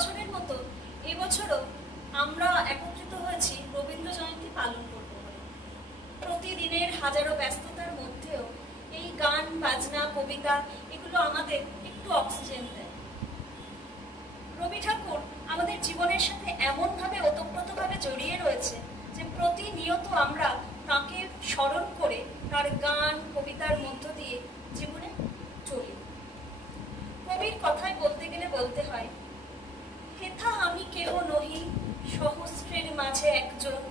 বছরের মতো এবছরও আমরা একত্রিত হয়েছি রবীন্দ্র জয়ন্তী পালন করব বলে। প্রতিদিনের হাজারো ব্যস্ততার মধ্যেও এই গান বাজনা কবিতা এগুলো আমাদের একটু অক্সিজেন দেয়। রবি ঠাকুর আমাদের জীবনের সাথে এমনভাবে ওতপ্রোতভাবে জড়িয়ে রয়েছে যে প্রতিনিয়ত আমরা তাকে স্মরণ করে তার গান কবিতার মধ্য দিয়ে জীবনে চলি। কবির কথায় বলতে গেলে বলতে হয়, হেথা আমি কেহ নহি সহস্রের মাঝে একজন,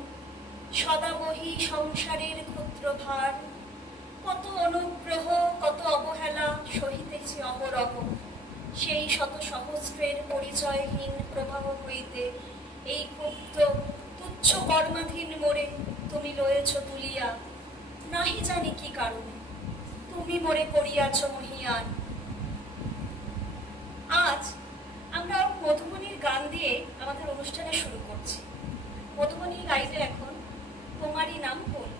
সদাবহি সংসারের ক্ষুদ্র ভার, কত অনুগ্রহ কত অবহেলা সহিতেছি অহরহ, সেই শত সহস্রের পরিচয়হীন প্রবাহ হইতে এই ক্ষুব্ধ তুচ্ছ কর্মাধীন মোরে তুমি লয়েছ তুলিয়া, নাহি জানি কি কারণে তুমি মোরে করিয়াছ মহিয়ান। আজ আমরা মধুবনীর গান দিয়ে আমাদের অনুষ্ঠানে শুরু করছি। মধুবনী গাইবে এখন তোমারই নাম বলবো।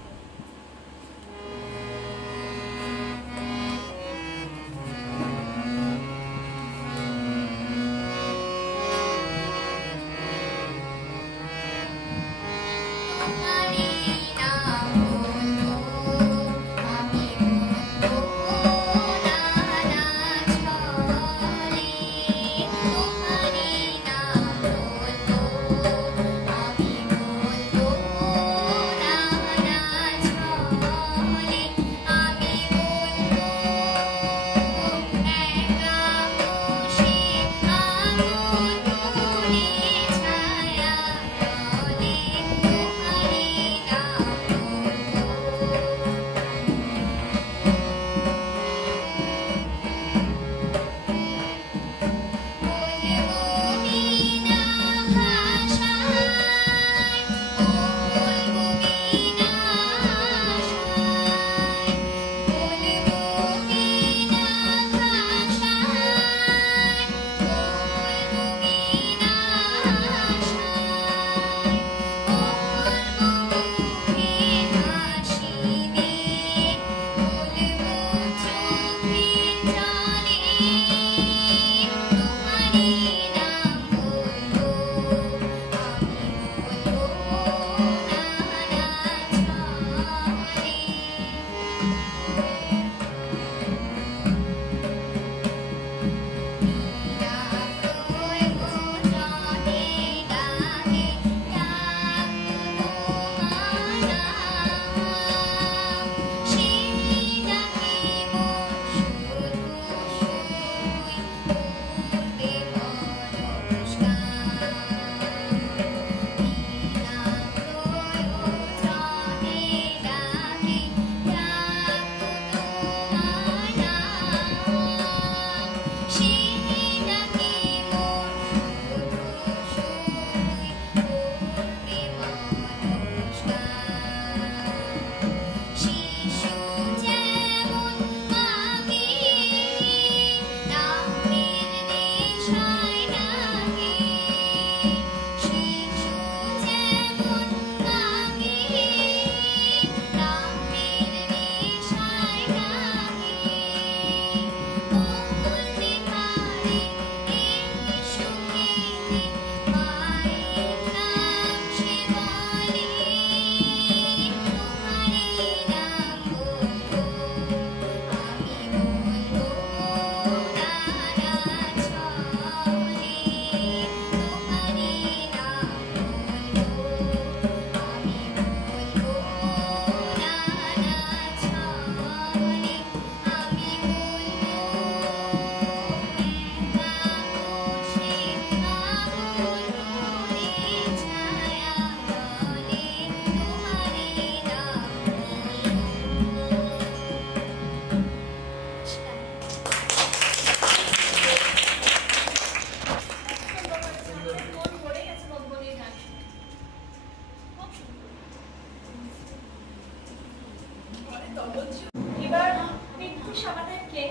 এবার বিদ্যুৎ আমাদেরকে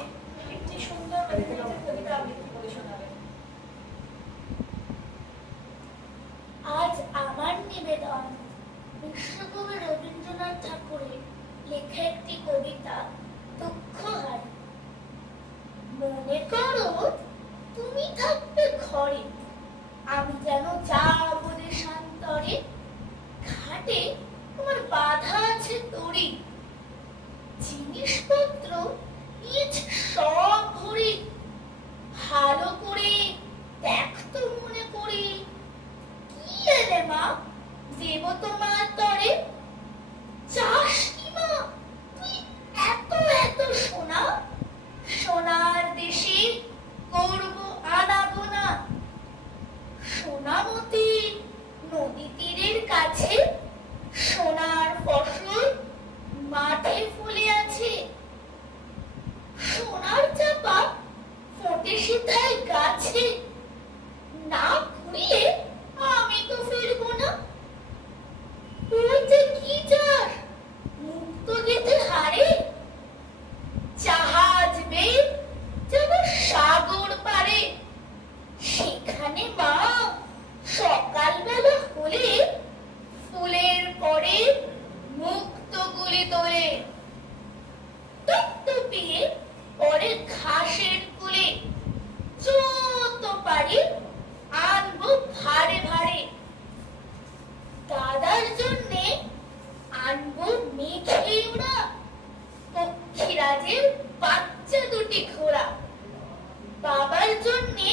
একটি সুন্দর রবীন্দ্রনাথের কবিতা আবৃত্তি করে শোনাবেন। আজ আমার নিবেদন বিশ্বকবি রবীন্দ্রনাথ ঠাকুরের লেখা একটি কবিতা দুঃখহারি। মনে করো তুমি থাকবে ঘরে, সোনামতি নদী তীরের কাছে সোনার ফসল মাঠে ফুলে আছে। সোনার চাপা ফোটে সিধায় গাছে, না ঘুরিয়ে আমি তো ফিরবো না। ওই যে কি যার মুক্ত গেতে হারে, জাহাজ বেয়ে যাব সাগর পারে। সেখানে মা সকালবেলা হলে ফুলের পরে মুক্ত গুলি তোলে, টপটপিয়ে পরে ঘাসের কুলে। যত পারি আনবো ভারে ভারে, দাদার জন্যে আনবো মেঘে ওরা, পক্ষীরাজের বাচ্চা দুটি ঘোড়া। বাবার জন্যে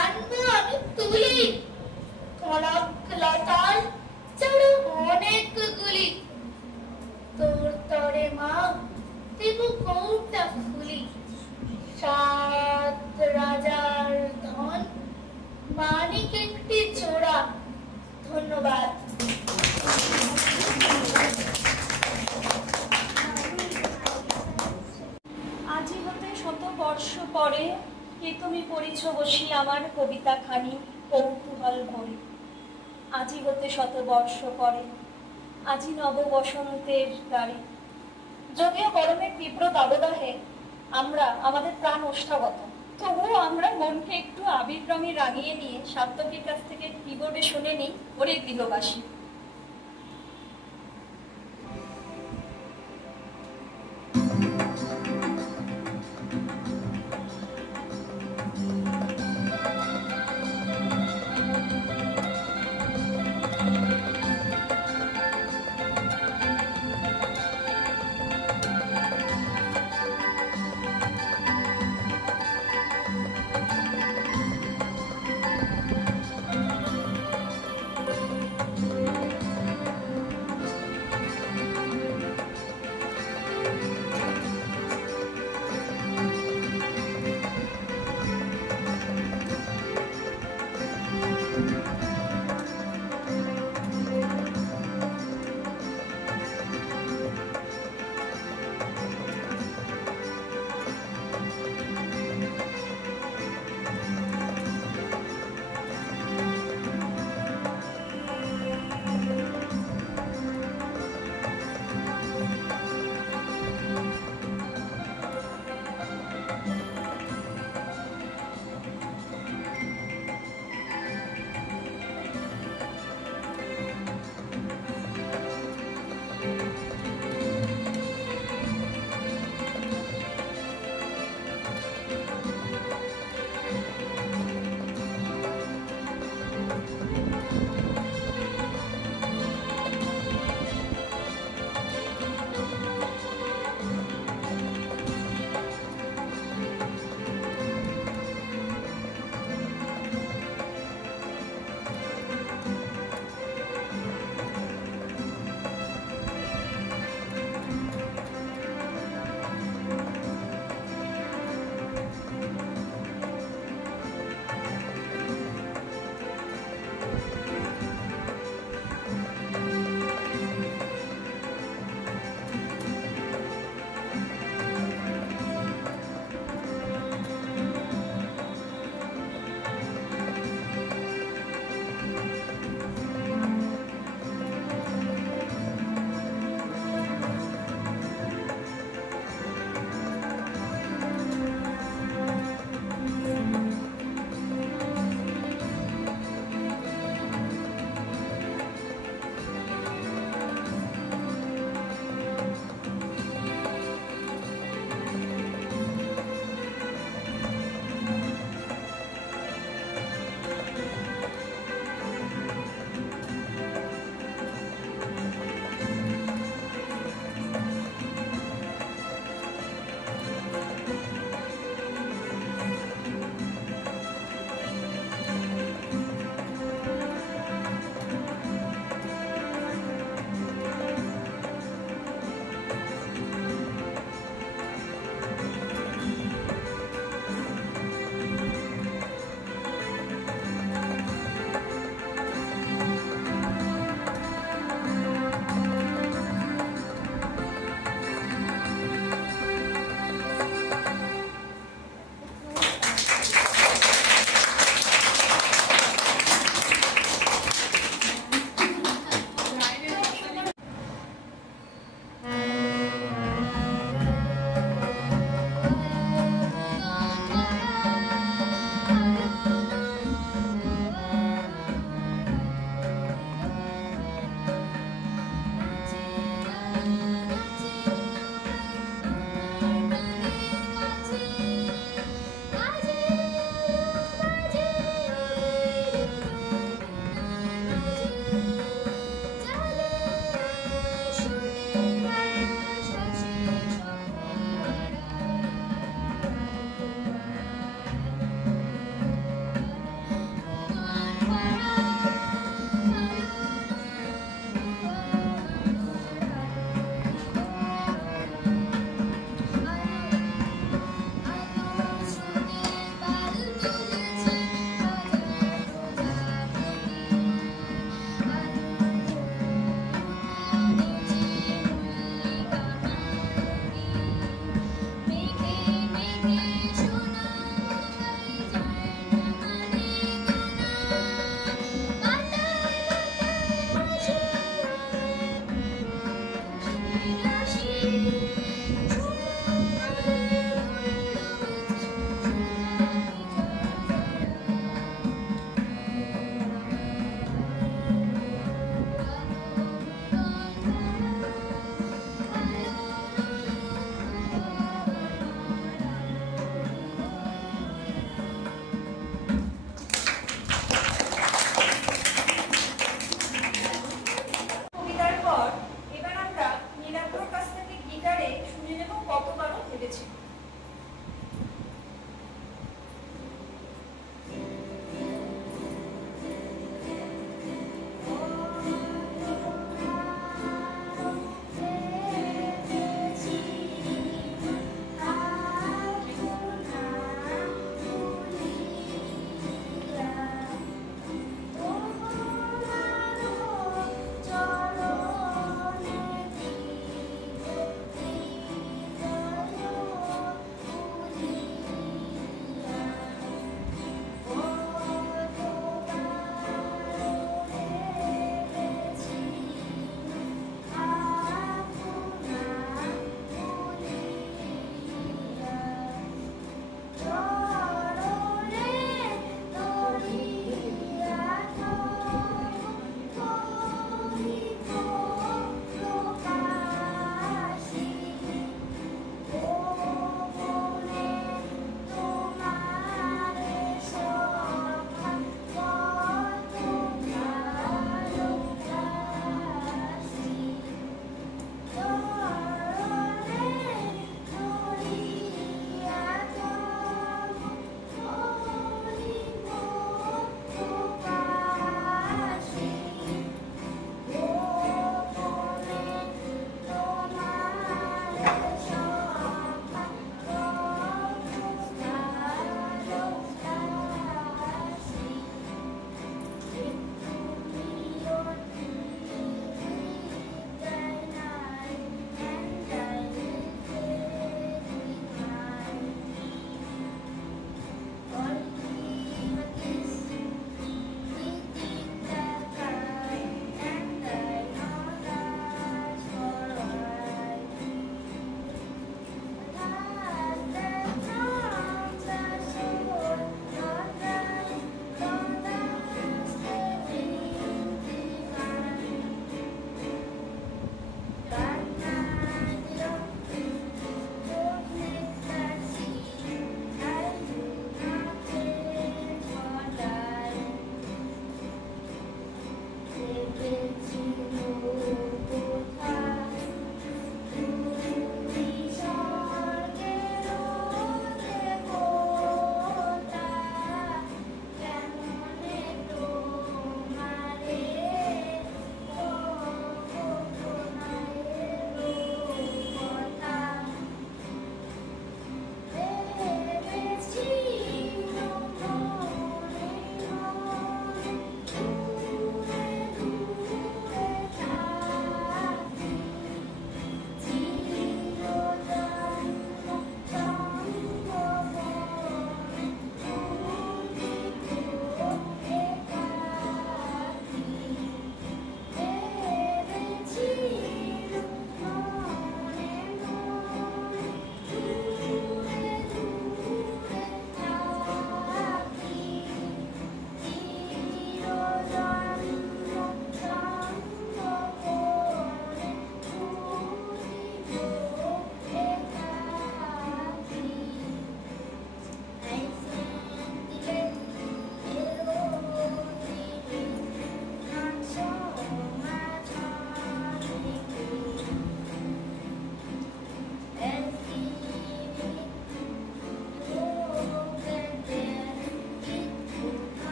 আনবো আমি তুলি, কনক লতার চারা অনেকগুলি। তোর তরে মা দেব কৌটা খুলি, 7 রাজার ধন মানিক একটি জোড়া। ধন্যবাদ। আজি হতে 100 বর্ষ পরে কে তুমি পড়িছ বসি আমার কবিতা খানি কৌতূহল ভরে। আজি হতে 100 বর্ষ পরে, আজি নব বসন্তের দ্বারে। যদিও গরমের তীব্র দাবদাহে আমরা আমাদের প্রাণ ওষ্ঠাগত, তবুও আমরা মনকে একটু আবির রঙে রাঙিয়ে নিয়ে সার্থকের কাছ থেকে কিবোর্ডে শুনে নিই ওরে গৃহবাসী।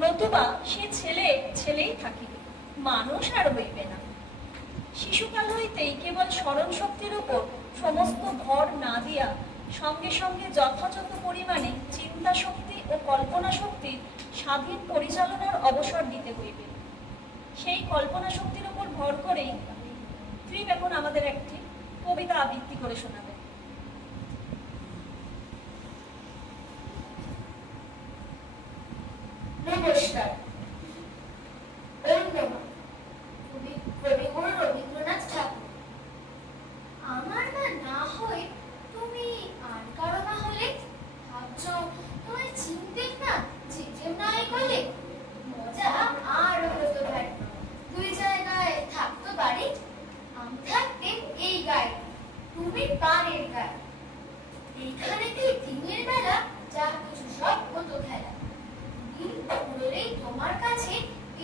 নতুবা সে ছেলে ছেলেই থাকিবে, মানুষ আর হইবে না। শিশুকাল হইতেই কেবল স্মরণ শক্তির উপর সমস্ত ভর না দিয়া সঙ্গে সঙ্গে যথাযথ পরিমাণে চিন্তা শক্তি ও কল্পনা শক্তির স্বাধীন পরিচালনার অবসর দিতে হইবে। সেই কল্পনা শক্তির উপর ভর করেই ত্রিপ এখন আমাদের একটি কবিতা আবৃত্তি করে শোনাবে। নমস্কার। কবিগুরু রবীন্দ্রনাথ ঠাকুর। আমার না হয় তুমি আর কারো না হলে, ভাবছো তোমায় চিনতে না, যেতেও না বলে মজা আর হতো ভাই। দুই জায়গায় থাকতো বাড়ি, আমি থাকতেন এই গায়ে, তুমি পাড়ের গায়ে। এইখানেতে দিনের বেলা যা কিছু সব হতো খেলা, দিন পুরোলেই তোমার কাছে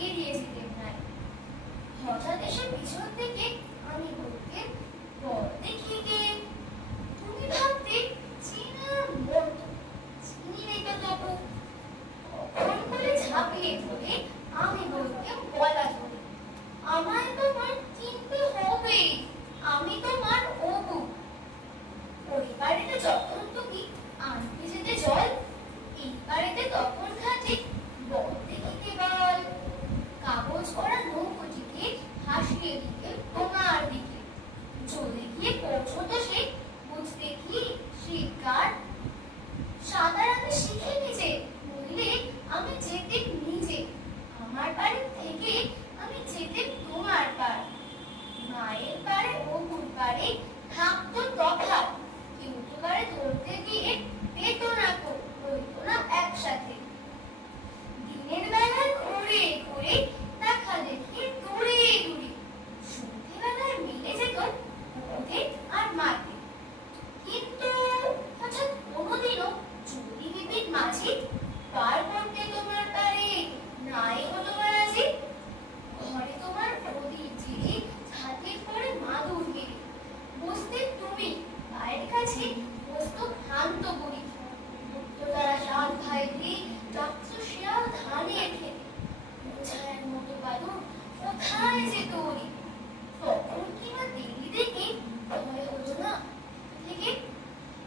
এড়িয়ে যেতেন নাই। হঠাৎ এসে পিছন থেকে আমি বলতে, বড় দেখি গে। তুমি ভাবতে চেনার মতো, চিনি নেই তো তবু। তখন বলে ঝাঁপিয়ে পড়ে আমি বলতে বলা ধরে, আমায় তোমার চিনতে হবে, আমি তোমার অবু। ওই বাড়িতে যখন তুমি আনতে যেতে জল, এই বাড়িতে তখন ঘাটে বড় দেখিতে বল। কাগজ করা নৌকোটিকে হাসিয়ে দিকে তোমার দিকে, চলে গিয়ে পৌঁছতো সে বুঝতে কি শিকার। সাঁতার আমি শিখে নিজে, নইলে আমি যেতে নিজে। আমার বাড়ি থেকে আমি যেতে তোমার পার। মায়ের পারে অপুর পারে থাকতো তফাৎ, কিন্তু কারে ধরতে গিয়ে পেত না কো, হইতো না একসাথে। দিনের বেলায় ঘুরে ঘুরে দেখা দেখি দূরে দূরে, সন্ধ্যেবেলায় মিলে যেত ওদের আর মাকে। কিন্তু হঠাৎ কোনোদিনও চুরি বিপিন মাঝি পার করতে তোমার পারে নাই হলো রাজি। ঘরে তোমার প্রদীপ জিরে, ছাদের পরে মাদুর গিরে, বসতে তুমি পায়ের কাছে বসতো ভ্রান্ত বুড়ি। তারা সাত ভাইকে ডাকতো শিয়াল ধানে খেতে, ছায়ার মতো বাদুর কোথায় যেত ওরি। তখন কিনা দেরি দেখে ভয় হতো না থেকে,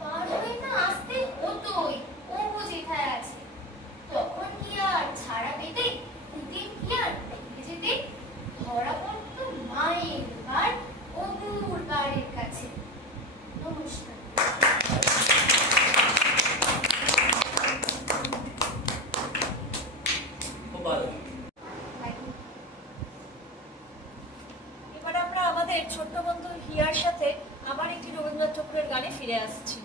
পার হয়ে না আসতে হতোই, ও যেথায় আছে। তখন কি আর ছাড়া পেতে, দিন কি আর ফিরে যেতে, ধরা পড়তো মায়ের বার অপুর বাড়ির কাছে। নমস্কার। এবার আমরা আমাদের ছোট্ট বন্ধু হিয়ার সাথে আবার একটি রবীন্দ্রনাথ ঠাকুরের গানে ফিরে আসছি।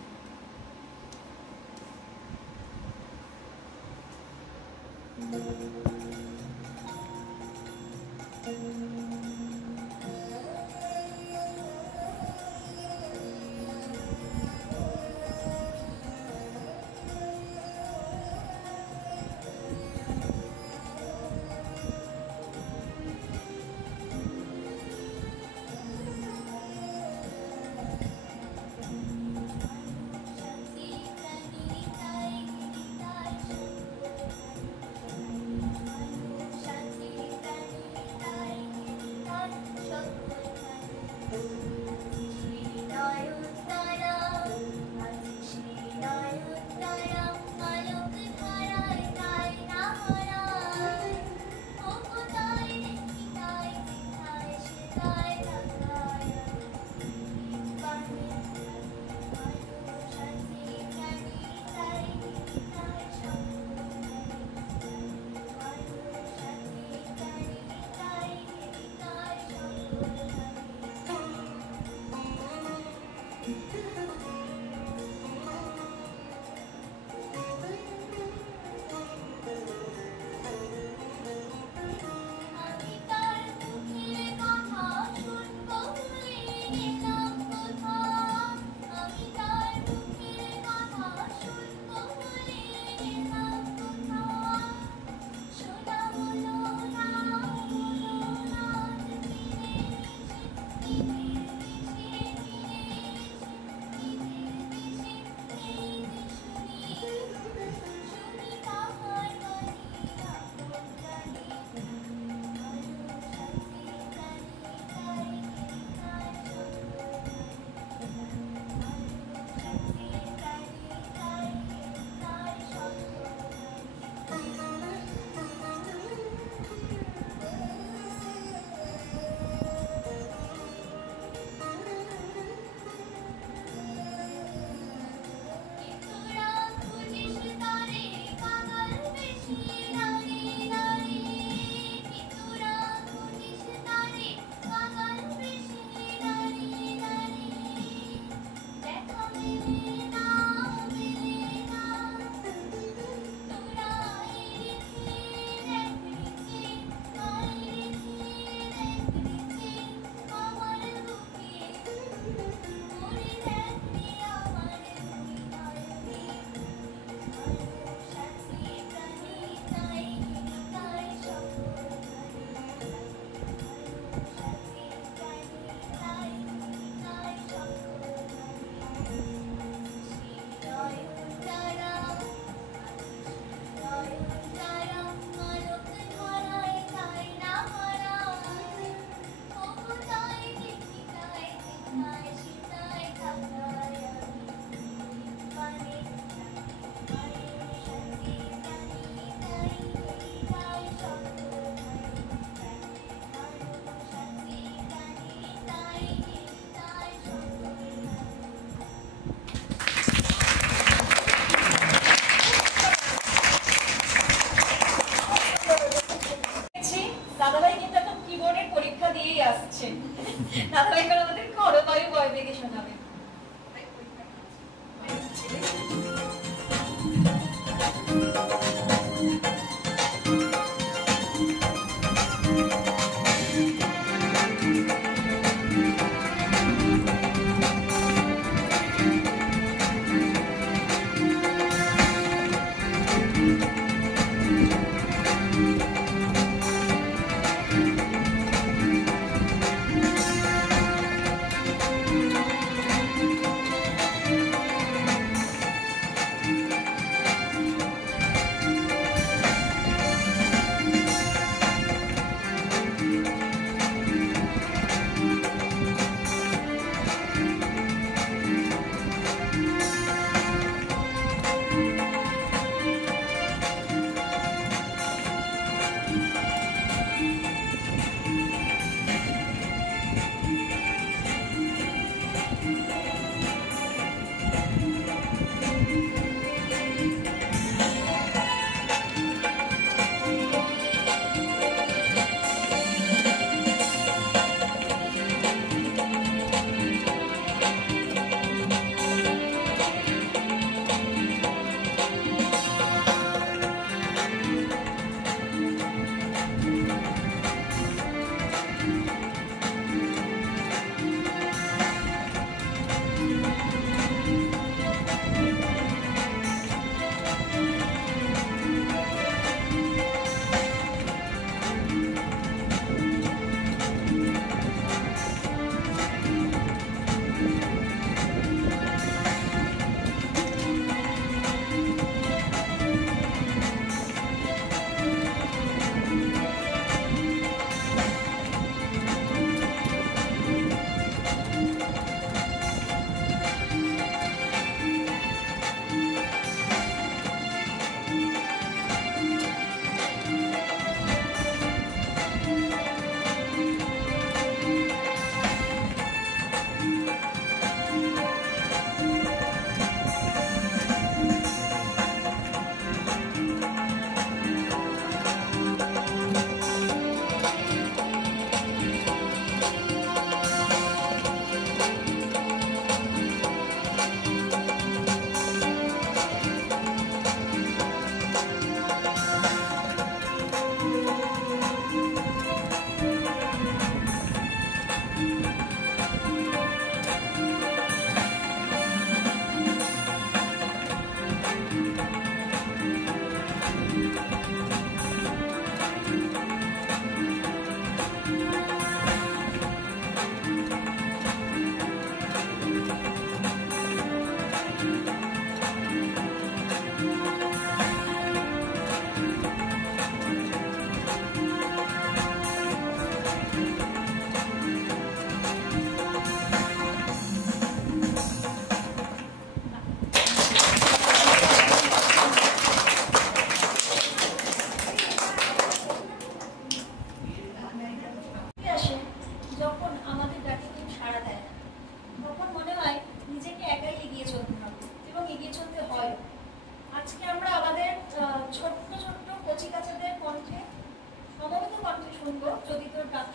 শান্তি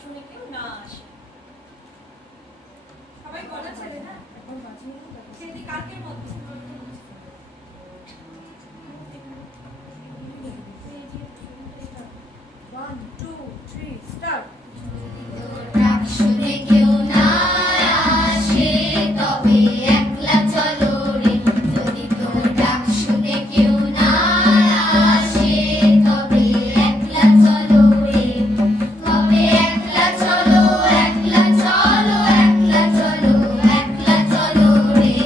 শুনে কেউ না আসে। সবাই গলা ছেড়ে না এখন সেটি কাকের মধ্যে 1 2 3 স্টার্ট। ডাক শুনে কেউ না আসে তবে একলা চলো রে, যদি তোর ডাক শুনে কেউ না আসে তবে একলা চলো রে, তবে একলা চলো একলা চলো একলা চলো একলা চলো রে,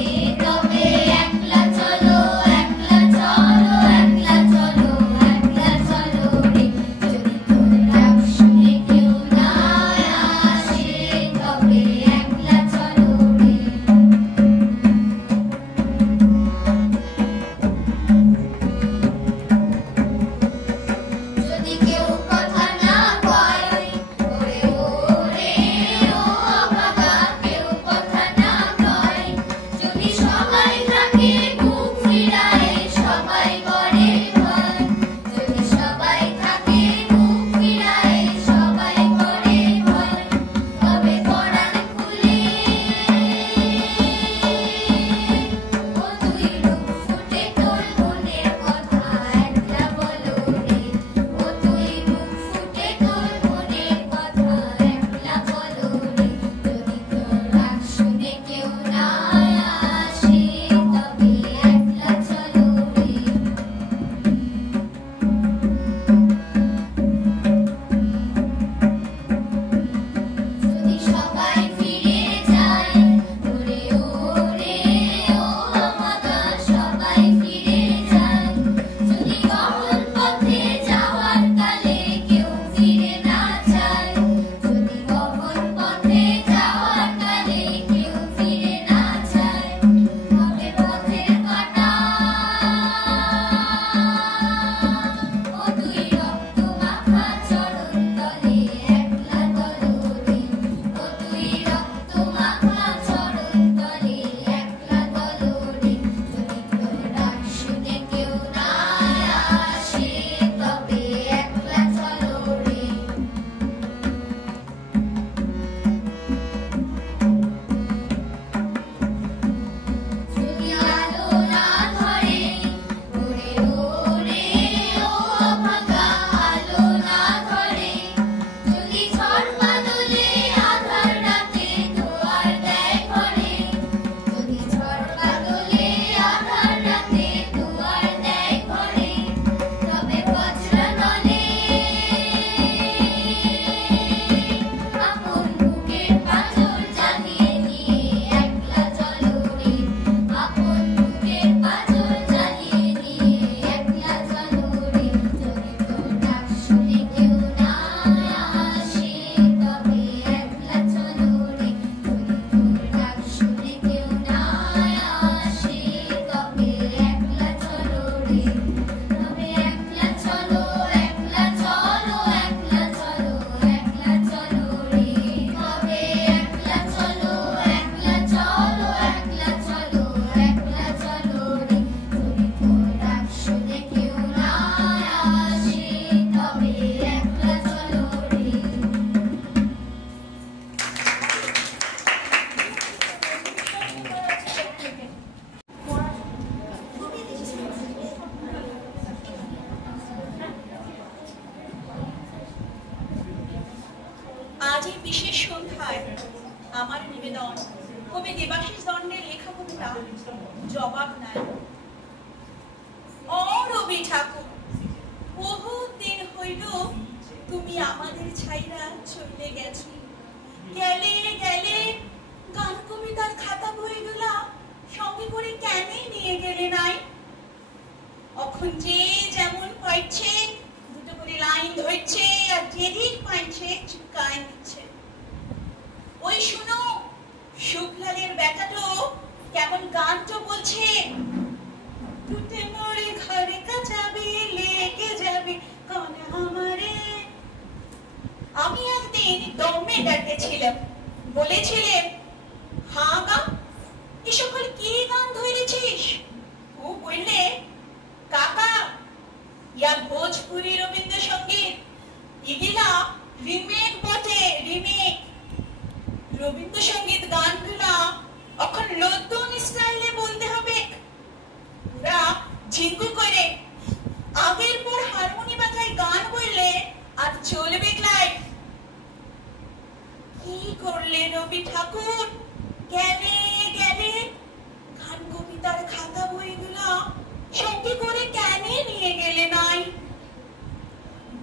তবে একলা চলো একলা চলো একলা চলো একলা চলো রে, যদি তোর ডাক শুনে কেউ না আসে তবে একলা চলো রে। যদি কেউ কথা না কয় ওরে ওরে ও অভাগা, কেউ কথা না কয়, যদি সবাই থাকে মুখ ফিরায় সবাই করে ভয়, যদি সবাই থাকে মুখ ফিরায় সবাই করে ভয়, তবে পরাণ খুলে ও তুই রূপ ফুটে তোর মনের কথা একলা বলো রে, ও তুই রূপ ফুটে তোর মনের কথা একলা বলো রে, যদি তোর ডাক শুনে কেউ না আসে তবে একলা চলো রে। যদি সবাই ফিরে যায় ওরে ওরে ও অভাগা, সবাই ফিরে যায়, যদি গহন পথে যাওয়ার কালে কেউ ফিরে না যায়, যদি গহন পথে যাওয়ার কালে কেউ ফিরে না যায়, তবে পথের কাঁটা ও তুই রক্ত মাখা চরণ তলে একলা তলো রে, ও তুই রক্ত মাখা চরণ তলে একলা তলো রে, যদি তোর ডাক শুনে কেউ না আসে তবে একলা চলো রে। যদি আলো না ধরে ওরে ওরে ও অভাগা, আলো না ধরে, যদি ঝড় বাদলে আধার রাতে দুয়ার দেয় ঘরে, যদি ঝড় বাদলে আধার রাতে দুয়ার দেয় ঘরে, তবে বজ্রনলে আপন বুকের পাঁজর জ্বালিয়ে নিয়ে একলা চলো রে, আপন বুকের পাঁজর জ্বালিয়ে নিয়ে একলা চলো রে, যদি তোর ডাক শুনে কেউ না আসে তবে একলা চলো রে, যদি তোর ডাক শুনে কেউ না আসে তবে একলা চলো রে, তবে একলা চলো একলা চলো একলা চলো একলা চলো রে, তবে একলা চলো একলা চলো একলা চলো একলা চলো রে, যদি তোর ডাক শুনে কেউ না আসে তবে একলা চলো রে। আজ এই বিশেষ সন্ধ্যায় আমার নিবেদন কবি দেবাশিস দণ্ডের লেখা কবিতা জবাব নাই। ও রবি ঠাকুর, বহুত দিন হইল তুমি আমাদের ছাইরা চলে গেছো, গেলে গেলে গান কবিতার খাতা বইগুলা সঙ্গে করে কেনই নিয়ে গেলে নাই? অখন যে যেমন পাইছে দুটো করে লাইন ধরছে আর যেদিক পাইছে চিপকায় দিচ্ছে। ওই শুনো, শুক্লালের বেটাটো কেমন গানটা বলছে, টুটে মরে ঘরে কাচাবে লেগে যাবে কানে আমারে। আমি একদিন দমে ডাকেছিলাম, বলেছিলেন হ্যাঁ গা এ সকল কি গান ধরেছিস? ও বললে কাকা ইয়া ভোজপুরি রবীন্দ্রসঙ্গীত, এগুলা রিমেক বটে,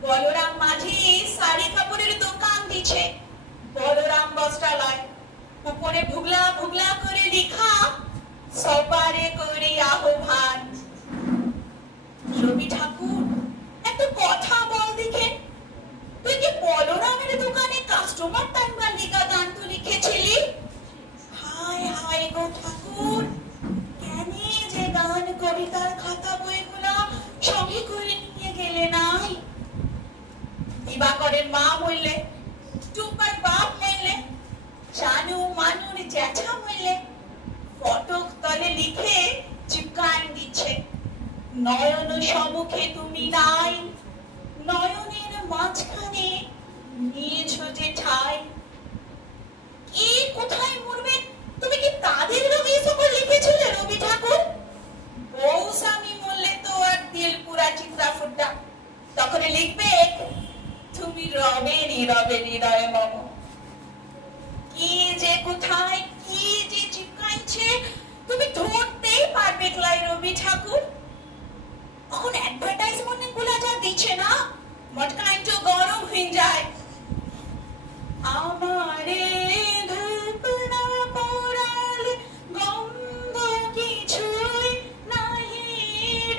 বলরাম মাঝি শাড়ি কাপড়ের দোকান দিছে, বলরাম বস্ত্রালয়। উপরে ভুগলা ভুগলা করে লেখা, সবারে করে আহ্বান। রবি ঠাকুর, একটা কথা বল দেখে, তুই কি বলরামের দোকানে কাস্টমার টাইমবার লেখা গান তো লিখেছিলি? হায় হায় গো ঠাকুর, কেন যে গান কবিতার খাতা বইগুলা সঙ্গে করে নিয়ে গেলে নাই? দিবাকরের মা বললে, টুপার বাপ বললে, জানু মানুর জ্যাঠা বললে, ফটক তলে লিখে চিপকান দিচ্ছে, নয়ন সম্মুখে তুমি নাই, নয়নের মাঝখানে নিয়েছো যে ঠাই। এ কোথায় মরবে? তুমি কি তাদের রবি সকল লিখেছিলে রবি ঠাকুর? বউ স্বামী মরলে তো আর দিল পুরা চিত্রা ফুটা, তখন লিখবে তুমি রবেরই রবের হৃদয় মম। কি যে কোথায় কি যে চিপকাইছে তুমি ধরতেই পারবে ক্লাই রবি ঠাকুর। এখন অ্যাডভার্টাইজমেন্ট গুলা যা দিচ্ছে না, মটকাইন তো গরম হয়ে যায়। আমারে ধূপ না পোড়ালে গন্ধ কিছুই নাহি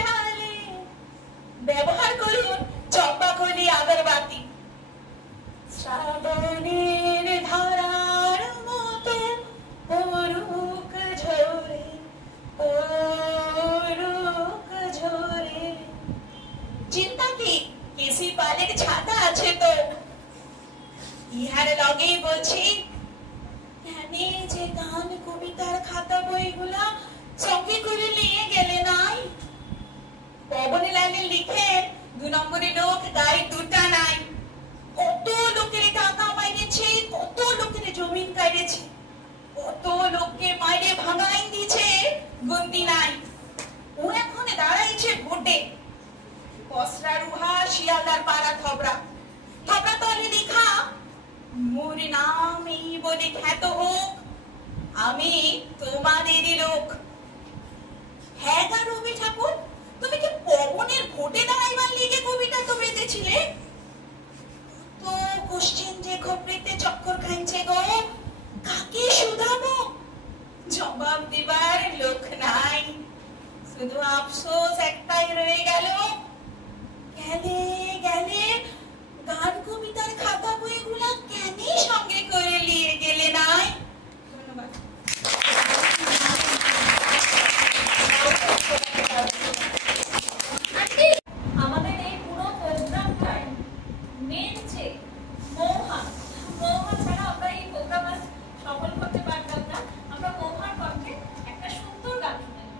ঢালে, ব্যবহার করুন চম্পাকলি আগরবাতি। শ্রাবণের ধারার মতো পরুক ঝরে, পরুক ঝরে। চিন্তা কি, কেসি পালের ছাতা আছে তো? ইহার লগেই বলছি, কেন যে গান কবিতার খাতা বইগুলা সঙ্গে করে নিয়ে গেলে নাই? পবনে লাইনে লিখে 2 নম্বরের লোক গায়ে দুটা নাই। কত লোকের টাকা মাইরেছে, কত লোকের জমিন কাইরেছে, কত লোককে মাইরে ভাঙাই দিছে, গুনতি নাই। ও এখন দাঁড়াইছে ভোটে, কসরা রুহা শিয়ালদার পাড়া থবড়া, থবড়া তলে লেখা, মোর নাম এই বলে খ্যাত হোক, আমি তোমাদেরই লোক। হ্যাঁ গা রবি ঠাকুর, তুমি কি পবনের ভোটে দাঁড়াইবার লিগে কবিতা তো বেঁধেছিলে? তো কোশ্চেন যে খবরেতে চক্কর খাইছে গো, কাকে শুধাবো? জবাব দিবার লোক নাই, শুধু আফসোস একটাই রয়ে গেল, গেলে গেলে গান কবিতার খাতা বইগুলা কেন সঙ্গে করে নিয়ে গেলে নাই? ধন্যবাদ। আমাদের এই পুরো প্রোগ্রামটায় মেন যে মৌহা, মৌহা ছাড়া আমরা এই প্রোগ্রাম আজ সফল করতে পারতাম না। আমরা মৌহার কণ্ঠে একটা সুন্দর গান শুনে নেব।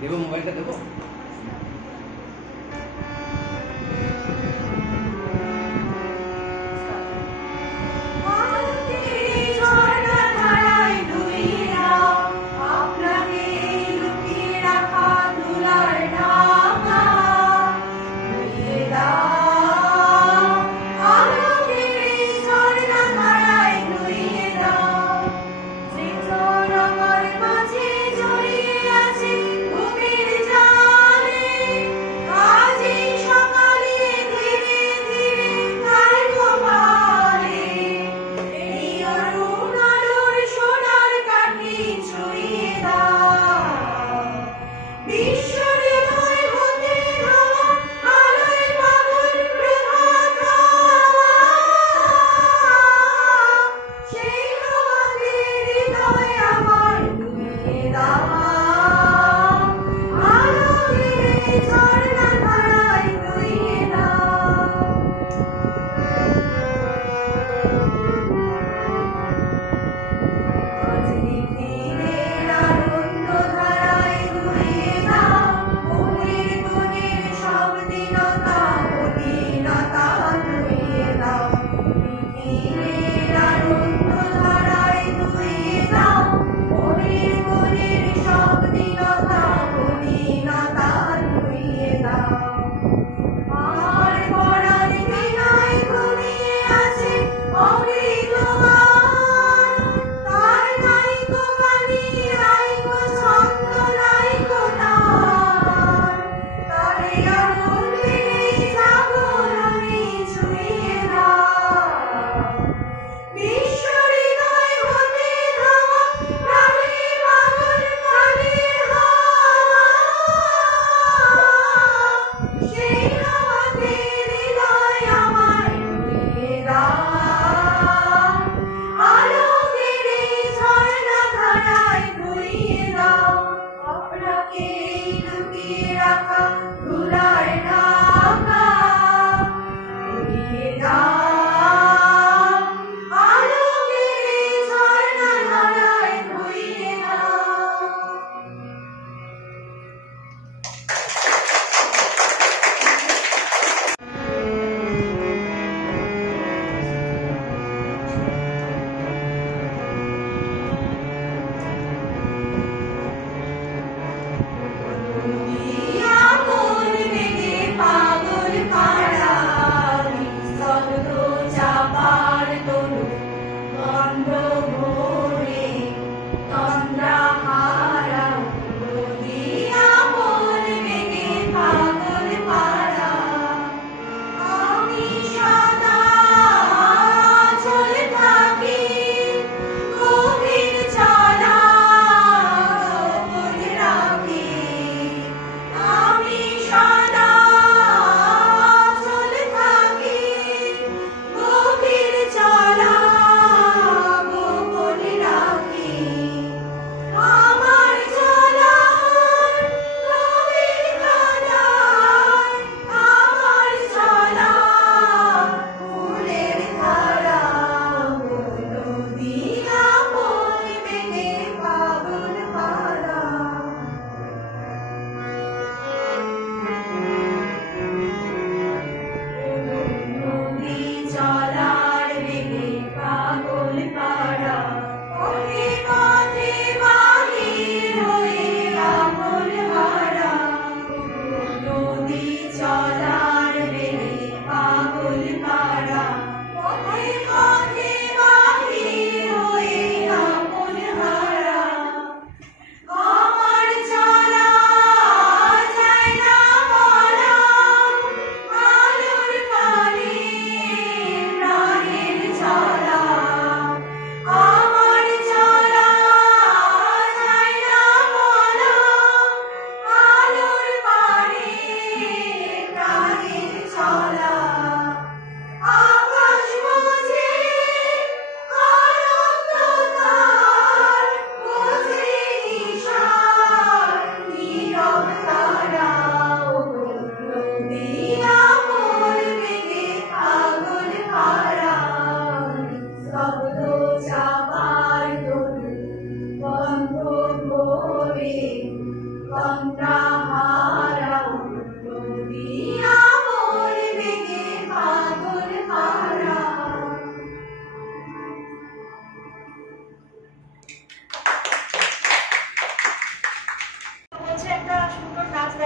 দেবো মোবাইলটা দেবো মাঝে জড়িয়ে আছে ঘুমের জাল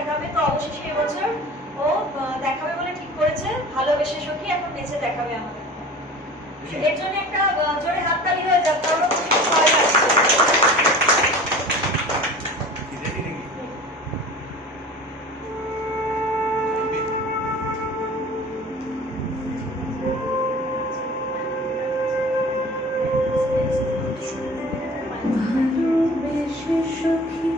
দেখাবে, তো অবশেষে এবছর ও দেখাবে বলে ঠিক করেছে। ভালোবেসে সখী এখন নেচে দেখাবে আমাদের। এর জন্য একটা জোরে হাততালি হয়ে যাক, কারণ খুব ভয় লাগছে। ভালোবেসে সখী